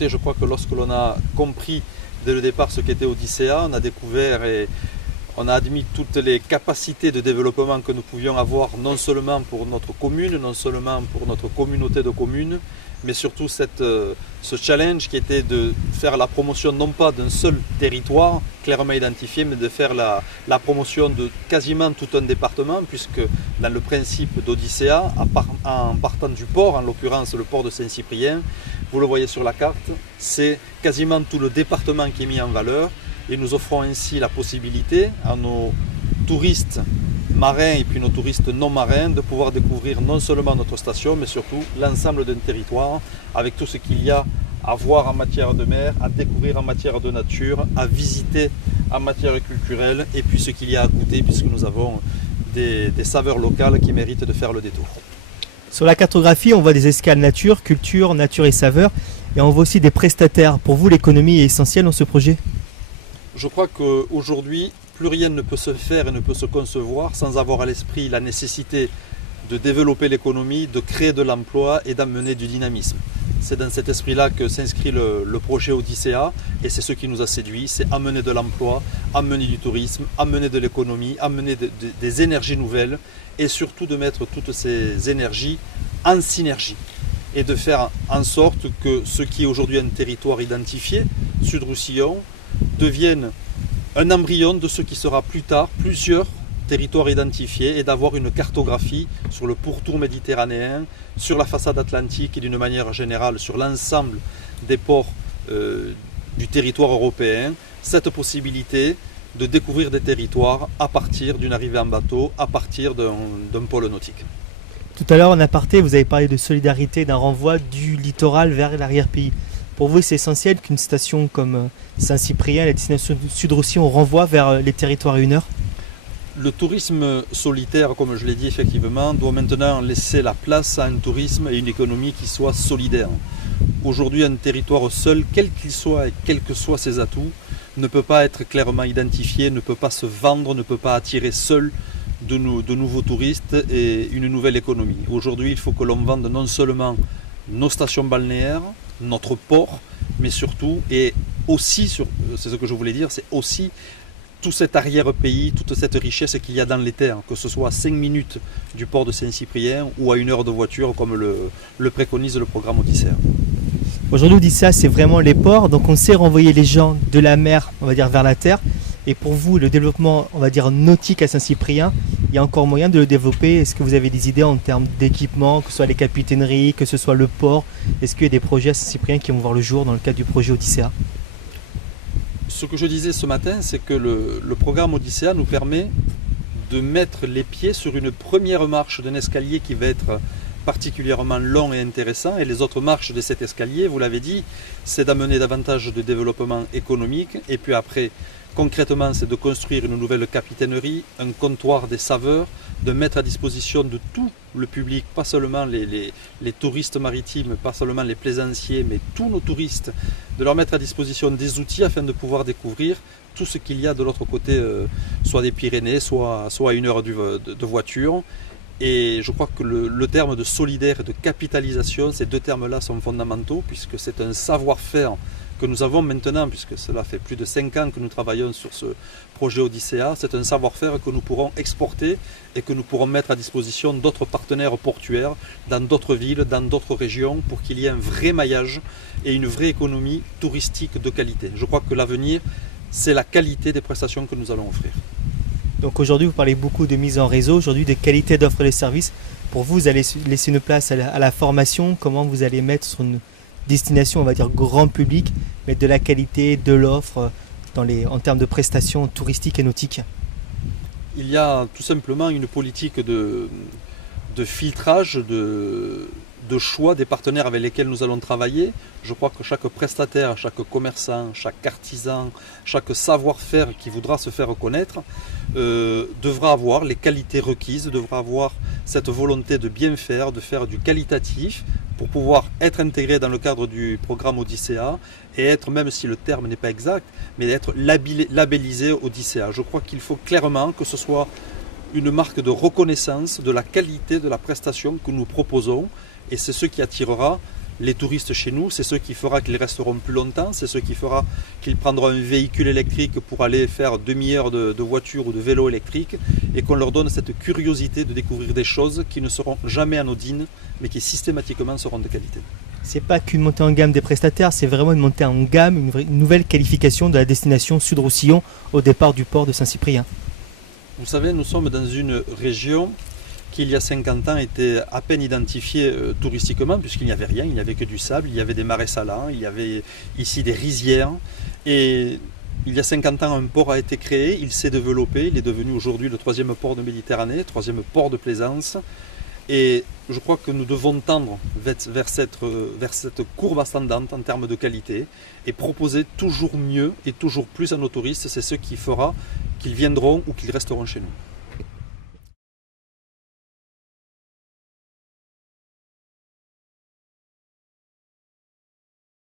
écoutez, je crois que lorsque l'on a compris dès le départ ce qu'était Odyssea, on a découvert et on a admis toutes les capacités de développement que nous pouvions avoir, non seulement pour notre commune, non seulement pour notre communauté de communes, mais surtout ce challenge qui était de faire la promotion non pas d'un seul territoire clairement identifié, mais de faire la promotion de quasiment tout un département, puisque dans le principe d'Odyssea, en partant du port, en l'occurrence le port de Saint-Cyprien, vous le voyez sur la carte, c'est quasiment tout le département qui est mis en valeur, et nous offrons ainsi la possibilité à nos touristes marins et puis nos touristes non marins de pouvoir découvrir non seulement notre station, mais surtout l'ensemble d'un territoire avec tout ce qu'il y a à voir en matière de mer, à découvrir en matière de nature, à visiter en matière culturelle et puis ce qu'il y a à goûter, puisque nous avons des saveurs locales qui méritent de faire le détour. Sur la cartographie, on voit des escales nature, culture, nature et saveurs, et on voit aussi des prestataires. Pour vous, l'économie est essentielle dans ce projet ? Je crois qu'aujourd'hui, plus rien ne peut se faire et ne peut se concevoir sans avoir à l'esprit la nécessité de développer l'économie, de créer de l'emploi et d'amener du dynamisme. C'est dans cet esprit-là que s'inscrit le projet Odyssea et c'est ce qui nous a séduit, c'est amener de l'emploi, amener du tourisme, amener de l'économie, amener des énergies nouvelles et surtout de mettre toutes ces énergies en synergie et de faire en sorte que ce qui est aujourd'hui un territoire identifié, Sud-Roussillon, devienne un embryon de ce qui sera plus tard plusieurs territoires identifiés et d'avoir une cartographie sur le pourtour méditerranéen, sur la façade atlantique et d'une manière générale sur l'ensemble des ports du territoire européen, cette possibilité de découvrir des territoires à partir d'une arrivée en bateau, à partir d'un pôle nautique. Tout à l'heure en aparté, vous avez parlé de solidarité, d'un renvoi du littoral vers l'arrière-pays. Pour vous, c'est essentiel qu'une station comme Saint-Cyprien, la destination Sud-Roussillon, renvoie vers les territoires à 1 heure ? Le tourisme solitaire, comme je l'ai dit effectivement, doit maintenant laisser la place à un tourisme et une économie qui soient solidaires. Aujourd'hui, un territoire seul, quel qu'il soit et quels que soient ses atouts, ne peut pas être clairement identifié, ne peut pas se vendre, ne peut pas attirer seul de nouveaux touristes et une nouvelle économie. Aujourd'hui, il faut que l'on vende non seulement nos stations balnéaires, notre port, mais surtout, et aussi, c'est ce que je voulais dire, c'est aussi tout cet arrière-pays, toute cette richesse qu'il y a dans les terres, que ce soit à 5 minutes du port de Saint-Cyprien ou à 1 heure de voiture, comme le préconise le programme Odyssea. Aujourd'hui, Odyssea, c'est vraiment les ports, donc on sait renvoyer les gens de la mer, on va dire, vers la terre. Et pour vous, le développement, on va dire, nautique à Saint-Cyprien, il y a encore moyen de le développer. Est-ce que vous avez des idées en termes d'équipement, que ce soit les capitaineries, que ce soit le port ? Est-ce qu'il y a des projets à Saint-Cyprien qui vont voir le jour dans le cadre du projet Odyssea ? Ce que je disais ce matin, c'est que le programme Odyssea nous permet de mettre les pieds sur une première marche d'un escalier qui va être particulièrement long et intéressant. Et les autres marches de cet escalier, vous l'avez dit, c'est d'amener davantage de développement économique. Et puis après, concrètement, c'est de construire une nouvelle capitainerie, un comptoir des saveurs, de mettre à disposition de tout le public, pas seulement les touristes maritimes, pas seulement les plaisanciers, mais tous nos touristes, de leur mettre à disposition des outils afin de pouvoir découvrir tout ce qu'il y a de l'autre côté, soit des Pyrénées, soit à 1 heure de voiture. Et je crois que le terme de solidaire et de capitalisation, ces deux termes-là sont fondamentaux, puisque c'est un savoir-faire que nous avons maintenant, puisque cela fait plus de 5 ans que nous travaillons sur ce projet Odyssea. C'est un savoir-faire que nous pourrons exporter et que nous pourrons mettre à disposition d'autres partenaires portuaires dans d'autres villes, dans d'autres régions, pour qu'il y ait un vrai maillage et une vraie économie touristique de qualité. Je crois que l'avenir, c'est la qualité des prestations que nous allons offrir. Donc aujourd'hui, vous parlez beaucoup de mise en réseau, aujourd'hui de qualité d'offre de services. Pour vous, vous allez laisser une place à la formation. Comment vous allez mettre sur une destination, on va dire, grand public, mettre de la qualité, de l'offre en termes de prestations touristiques et nautiques? Il y a tout simplement une politique de filtrage, de choix des partenaires avec lesquels nous allons travailler. Je crois que chaque prestataire, chaque commerçant, chaque artisan, chaque savoir-faire qui voudra se faire reconnaître devra avoir les qualités requises, devra avoir cette volonté de bien faire, de faire du qualitatif pour pouvoir être intégré dans le cadre du programme Odyssea et être, même si le terme n'est pas exact, mais d'être labellisé Odyssea. Je crois qu'il faut clairement que ce soit une marque de reconnaissance de la qualité de la prestation que nous proposons et c'est ce qui attirera les touristes chez nous, c'est ce qui fera qu'ils resteront plus longtemps, c'est ce qui fera qu'ils prendront un véhicule électrique pour aller faire demi-heure de voiture ou de vélo électrique, et qu'on leur donne cette curiosité de découvrir des choses qui ne seront jamais anodines, mais qui systématiquement seront de qualité. C'est pas qu'une montée en gamme des prestataires, c'est vraiment une montée en gamme, une nouvelle qualification de la destination Sud-Roussillon au départ du port de Saint-Cyprien. Vous savez, nous sommes dans une région qui, il y a 50 ans, était à peine identifiée touristiquement, puisqu'il n'y avait rien, il n'y avait que du sable, il y avait des marais salants, il y avait ici des rizières. Et il y a 50 ans, un port a été créé, il s'est développé, il est devenu aujourd'hui le 3e port de Méditerranée, 3e port de plaisance. Et je crois que nous devons tendre vers cette courbe ascendante en termes de qualité et proposer toujours mieux et toujours plus à nos touristes. C'est ce qui fera qu'ils viendront ou qu'ils resteront chez nous.